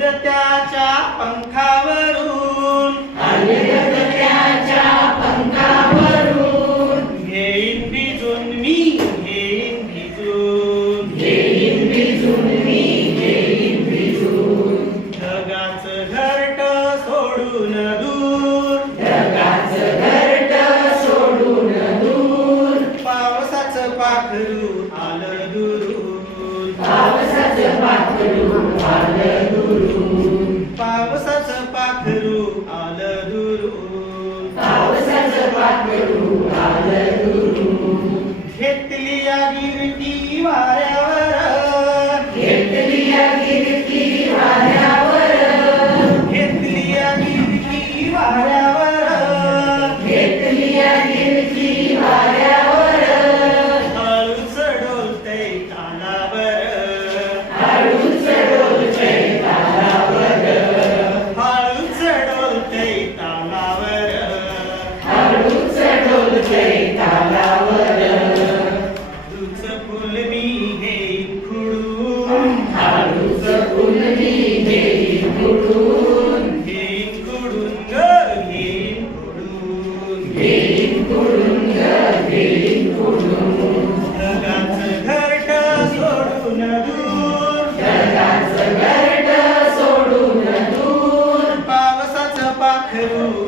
त्याच्या पंखावरून. पंखावरून. घेईन भिजून मी घेईन भिजून. घेईन भिजून मी घेईन भिजून. ढगाच घरट सोडून दूर. ढगाच घरट सोडून दूर. पावसाचं पाखरू वाके तू काले तू खेतलिया गिरती वारे Hello.